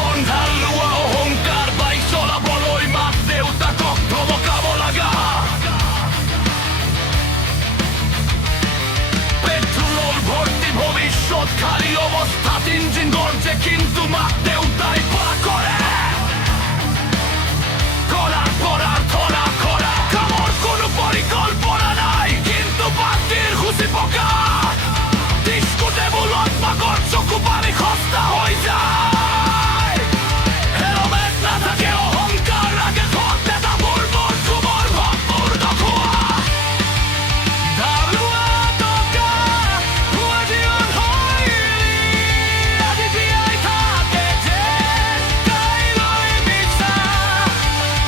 von Dhalua অহংকার bike চলা বলই মাত দেউতা কক ধমকাব লাগা পেট্রোল ভর্তি ভবিষ্যৎ খালি অবস্থাত ইঞ্জিন গর্জে কিন্তু মাত দেউতাই পা করে করার পরার ধরা করা কামর কোনো পরিকল্পনা নাই কিন্তু বাতির খুশি পকা ডিস্কোতে বুলত পাগর চকু পানি খস্তা হয়ে যায় হেলমেট না থাকে অহংকার আগে ঘটে তা মুরমুর কুমর ভরপুর নখোয়া ঢালুয়া টকা ভুয়া জীবন হইলি আজি জীয়াই থাকে যে কাইলৈ মিছা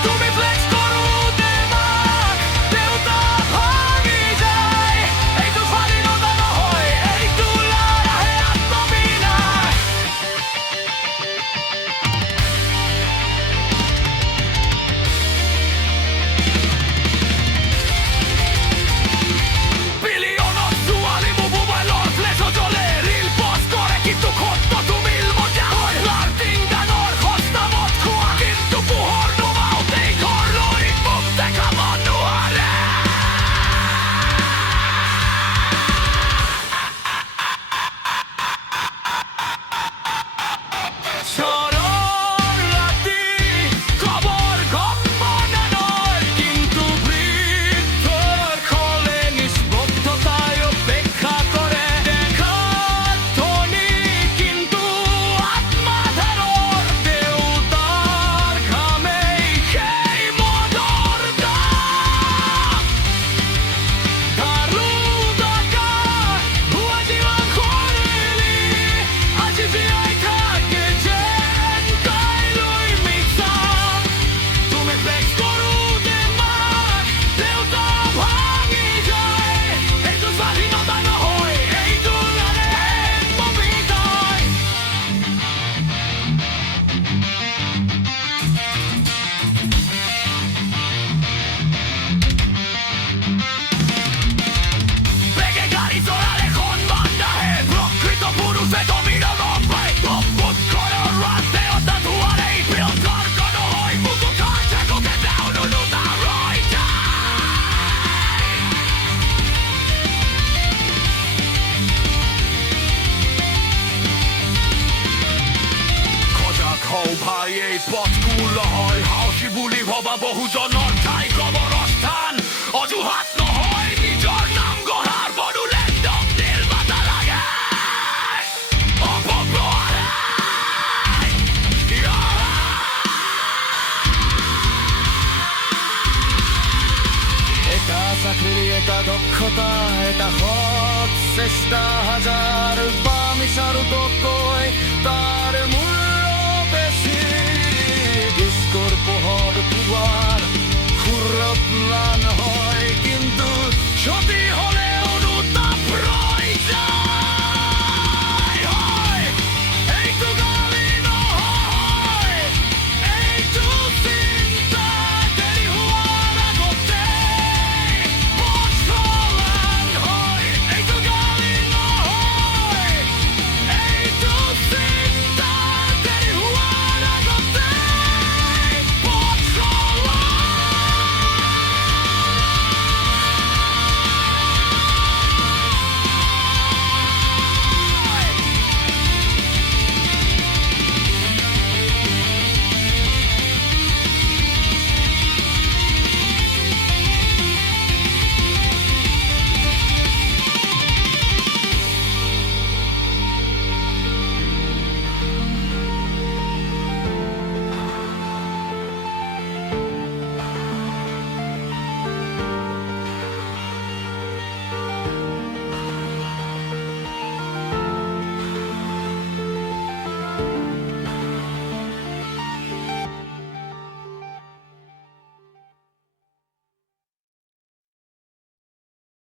তুমি ফ্লেক্স কৰোঁতে মাক দেউতা ভাঙি যায় এইটো স্বাধীনতা নহয় এইটো লাহে আত্মবিনাশ বিলিয়নত ছোৱালী মোৰ মোবাইলৰ ফ্লেছত জ্বলে ৰীল পষ্ট কৰে কিন্তু খতটো মিল মজা হয় লাৰ্টিং গানৰ সস্তা মদ খোৱা কিন্তু পোহৰ নোমাওঁতেই ঘৰলৈ মুখ দেখাব নোৱাৰে চৰৰ ৰাতি খবৰ গম মনা নয় কিন্তু বৃদ্ধৰ খলে নিষ্পক্ষতাই অপেক্ষা কৰে দেখাত ধনী কিন্তু আত্মাধাৰৰ দেউতাৰ ঘামেই সেই মদৰ দাম ঢালু টকা ভুৱা জীৱন কৰিলি আজি জীয়াই থাকে যেন কাইলৈ মিছা তুমি ফ্লেক্স কৰোঁতে মাক দেউতা ভাঙি যায় এইটো স্বাধীনতা নহয় এইটো লাগে আত্মবিনাশ বেগে গাড়ী চলালে সন্মান নাহে প্ৰকৃত পুৰুষে তমিৰা নপায় অদ্ভুত ঘৰৰ ৰাস্তাত ধোৱাৰে প্ৰিয় তৰ্ক নহয় মুখো খাই থাকোঁতে তেওঁ নোলোটা ৰৈ যায় সজাগ হও ভাই এই পথকুল হয় সাহসী বুলি ভবা বহুজনৰ ঠাই কবৰস্থান অজুহাত নহয় নিজৰ নাম গঢ়াৰ বদলে দম দিল মাতা লাগে অপপ্ৰয়াস এটা চাকৰি এটা দক্ষতা এটা সৎ চেষ্টা হাজাৰ বা মিছাৰো কৈ তাৰ মূল